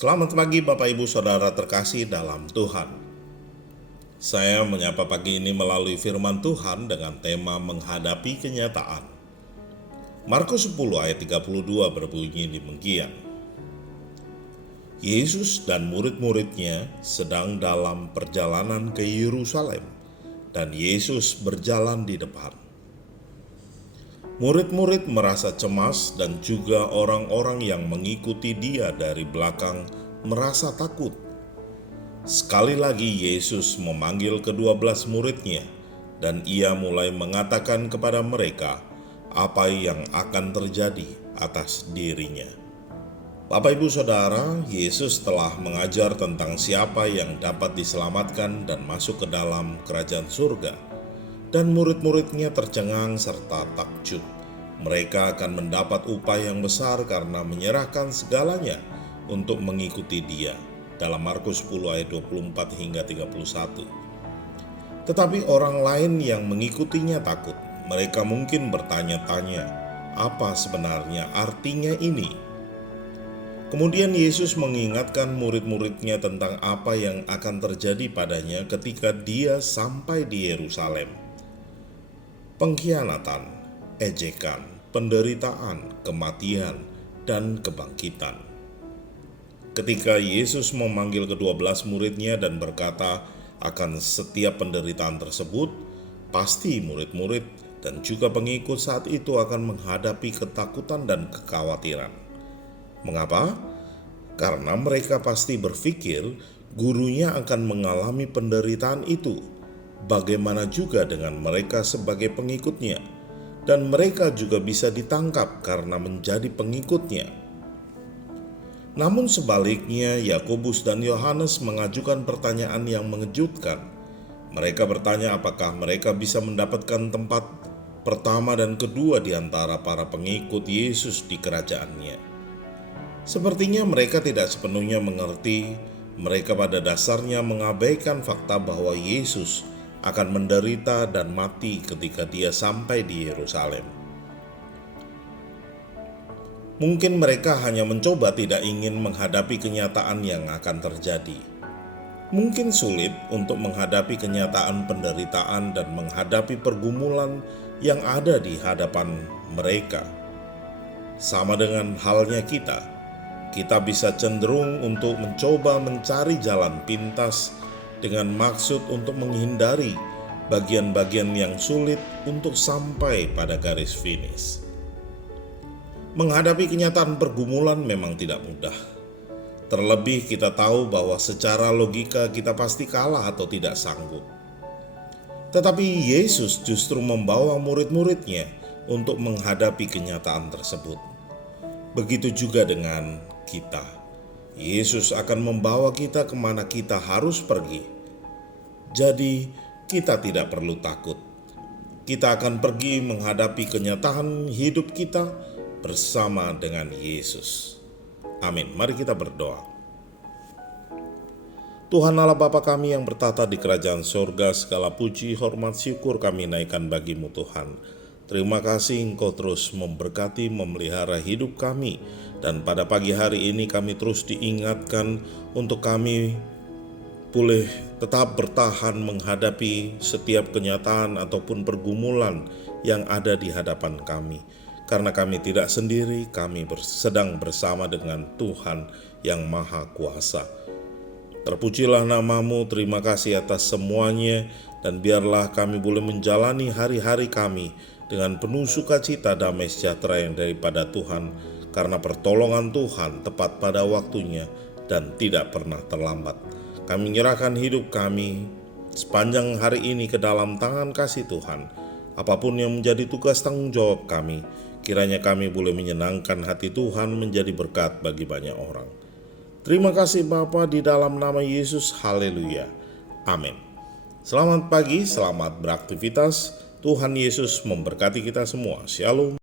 Selamat pagi Bapak Ibu Saudara terkasih dalam Tuhan. Saya menyapa pagi ini melalui firman Tuhan dengan tema menghadapi kenyataan. Markus 10 ayat 32 berbunyi demikian. Yesus dan murid-muridnya sedang dalam perjalanan ke Yerusalem, dan Yesus berjalan di depan. Murid-murid merasa cemas dan juga orang-orang yang mengikuti dia dari belakang merasa takut. Sekali lagi Yesus memanggil ke-12 muridnya dan ia mulai mengatakan kepada mereka apa yang akan terjadi atas dirinya. Bapak Ibu Saudara, Yesus telah mengajar tentang siapa yang dapat diselamatkan dan masuk ke dalam kerajaan surga. Dan murid-muridnya tercengang serta takjub. Mereka akan mendapat upah yang besar karena menyerahkan segalanya untuk mengikuti dia. Dalam Markus 10 ayat 24 hingga 31. Tetapi orang lain yang mengikutinya takut. Mereka mungkin bertanya-tanya, apa sebenarnya artinya ini? Kemudian Yesus mengingatkan murid-muridnya tentang apa yang akan terjadi padanya ketika dia sampai di Yerusalem. Pengkhianatan, ejekan, penderitaan, kematian, dan kebangkitan. Ketika Yesus memanggil ke-12 muridnya dan berkata akan setiap penderitaan tersebut, pasti murid-murid dan juga pengikut saat itu akan menghadapi ketakutan dan kekhawatiran. Mengapa? Karena mereka pasti berpikir gurunya akan mengalami penderitaan itu. Bagaimana juga dengan mereka sebagai pengikutnya, dan mereka juga bisa ditangkap karena menjadi pengikutnya. Namun sebaliknya, Yakobus dan Yohanes mengajukan pertanyaan yang mengejutkan. Mereka bertanya apakah mereka bisa mendapatkan tempat pertama dan kedua di antara para pengikut Yesus di kerajaannya. Sepertinya mereka tidak sepenuhnya mengerti. Mereka pada dasarnya mengabaikan fakta bahwa Yesus akan menderita dan mati ketika dia sampai di Yerusalem. Mungkin mereka hanya mencoba tidak ingin menghadapi kenyataan yang akan terjadi. Mungkin sulit untuk menghadapi kenyataan penderitaan dan menghadapi pergumulan yang ada di hadapan mereka. Sama dengan halnya kita bisa cenderung untuk mencoba mencari jalan pintas dengan maksud untuk menghindari bagian-bagian yang sulit untuk sampai pada garis finish. Menghadapi kenyataan pergumulan memang tidak mudah. Terlebih kita tahu bahwa secara logika kita pasti kalah atau tidak sanggup. Tetapi Yesus justru membawa murid-muridnya untuk menghadapi kenyataan tersebut. Begitu juga dengan kita. Yesus akan membawa kita kemana kita harus pergi. Jadi kita tidak perlu takut. Kita akan pergi menghadapi kenyataan hidup kita bersama dengan Yesus. Amin. Mari kita berdoa. Tuhan Allah Bapa kami yang bertata di kerajaan surga, segala puji, hormat, syukur kami naikkan bagimu Tuhan. Terima kasih Engkau terus memberkati, memelihara hidup kami. Dan pada pagi hari ini kami terus diingatkan untuk kami boleh tetap bertahan menghadapi setiap kenyataan ataupun pergumulan yang ada di hadapan kami. Karena kami tidak sendiri, kami sedang bersama dengan Tuhan yang Maha Kuasa. Terpujilah namamu, terima kasih atas semuanya, dan biarlah kami boleh menjalani hari-hari kami dengan penuh sukacita, damai sejahtera yang daripada Tuhan, karena pertolongan Tuhan tepat pada waktunya dan tidak pernah terlambat. Kami menyerahkan hidup kami sepanjang hari ini ke dalam tangan kasih Tuhan. Apapun yang menjadi tugas tanggung jawab kami, kiranya kami boleh menyenangkan hati Tuhan, menjadi berkat bagi banyak orang. Terima kasih Bapa, di dalam nama Yesus, haleluya, amin. Selamat pagi, selamat beraktivitas. Tuhan Yesus memberkati kita semua. Shalom.